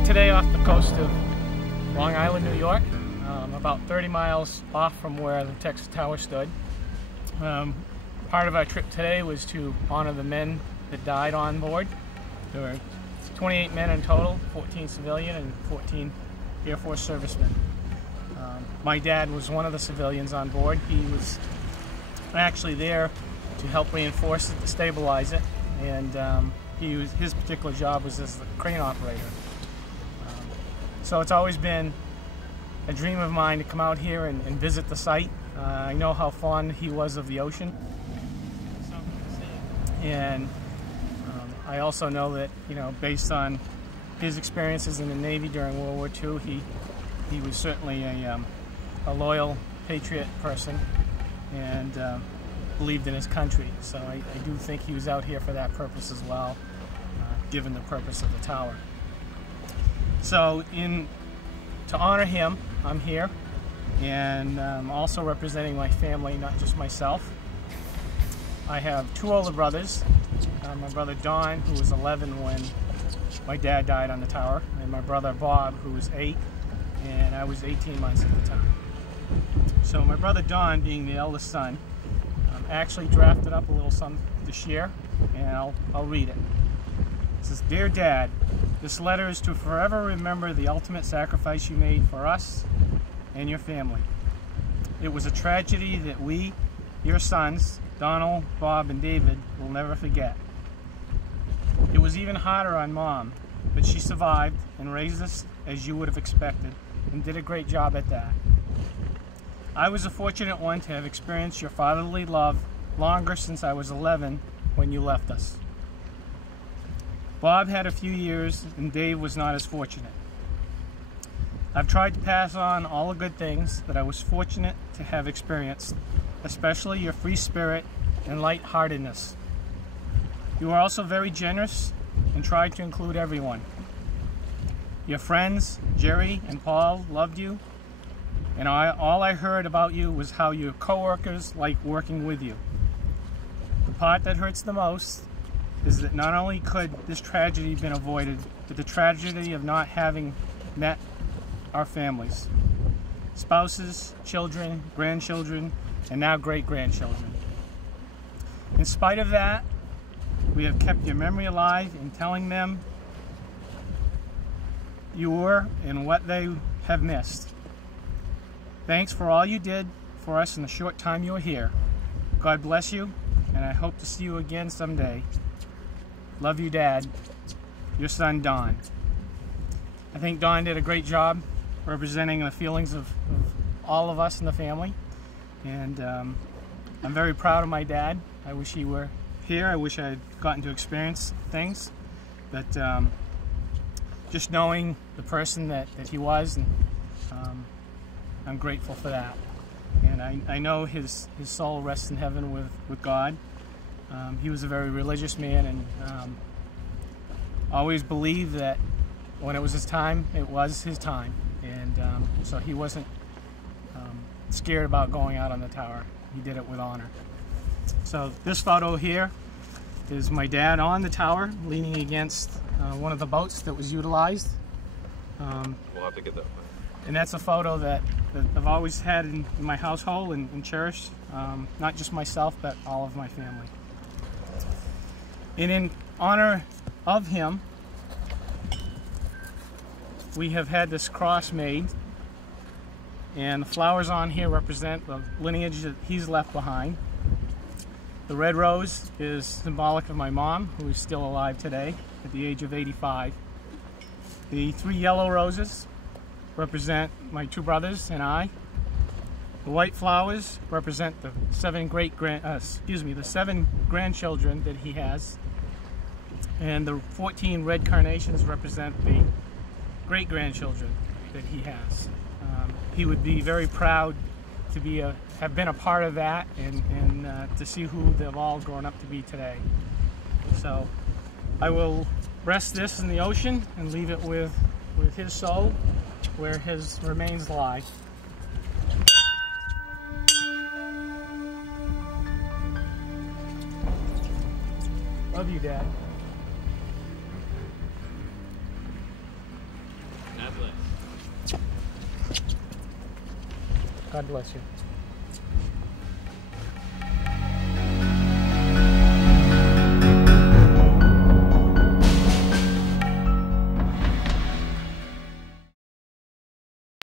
here today off the coast of Long Island, New York, about 30 miles off from where the Texas Tower stood. Part of our trip today was to honor the men that died on board. There were 28 men in total, 14 civilian and 14 Air Force servicemen. My dad was one of the civilians on board. He was actually there to help reinforce it, to stabilize it, and his particular job was as the crane operator. So it's always been a dream of mine to come out here and visit the site. I know how fond he was of the ocean, and I also know that, based on his experiences in the Navy during World War II, he was certainly a loyal patriot person and believed in his country. So I do think he was out here for that purpose as well, given the purpose of the tower. So to honor him, I'm here, and also representing my family, not just myself. I have two older brothers. My brother Don, who was 11 when my dad died on the tower, and my brother Bob, who was 8, and I was 18 months at the time. So my brother Don, being the eldest son, actually drafted up a little something to share, and I'll read it. It says, "Dear Dad, this letter is to forever remember the ultimate sacrifice you made for us and your family. It was a tragedy that we, your sons, Donald, Bob, and David, will never forget. It was even harder on Mom, but she survived and raised us as you would have expected, and did a great job at that. I was a fortunate one to have experienced your fatherly love longer, since I was 11 when you left us. Bob had a few years, and Dave was not as fortunate. I've tried to pass on all the good things that I was fortunate to have experienced, especially your free spirit and lightheartedness. You were also very generous and tried to include everyone. Your friends, Jerry and Paul, loved you, and all I heard about you was how your coworkers liked working with you. The part that hurts the most is that not only could this tragedy have been avoided, but the tragedy of not having met our families, spouses, children, grandchildren, and now great-grandchildren. In spite of that, we have kept your memory alive in telling them you were and what they have missed. Thanks for all you did for us in the short time you were here. God bless you, and I hope to see you again someday. Love you, Dad. Your son, Don." I think Don did a great job representing the feelings of all of us in the family, and I'm very proud of my dad. I wish he were here. I wish I had gotten to experience things, but just knowing the person that he was, and I'm grateful for that. And I know his soul rests in heaven with God. He was a very religious man, and always believed that when it was his time, it was his time. And so he wasn't scared about going out on the tower. He did it with honor. So this photo here is my dad on the tower, leaning against one of the boats that was utilized. We'll have to get that one. And that's a photo that I've always had in my household and cherished, not just myself, but all of my family. And in honor of him, we have had this cross made, and the flowers on here represent the lineage that he's left behind. The red rose is symbolic of my mom, who is still alive today at the age of 85. The 3 yellow roses represent my 2 brothers and I. The white flowers represent the 7 grandchildren that he has, and the 14 red carnations represent the great-grandchildren that he has. He would be very proud to have been a part of that, and to see who they've all grown up to be today. So I will rest this in the ocean and leave it with his soul, where his remains lie. Love you, Dad. God bless you.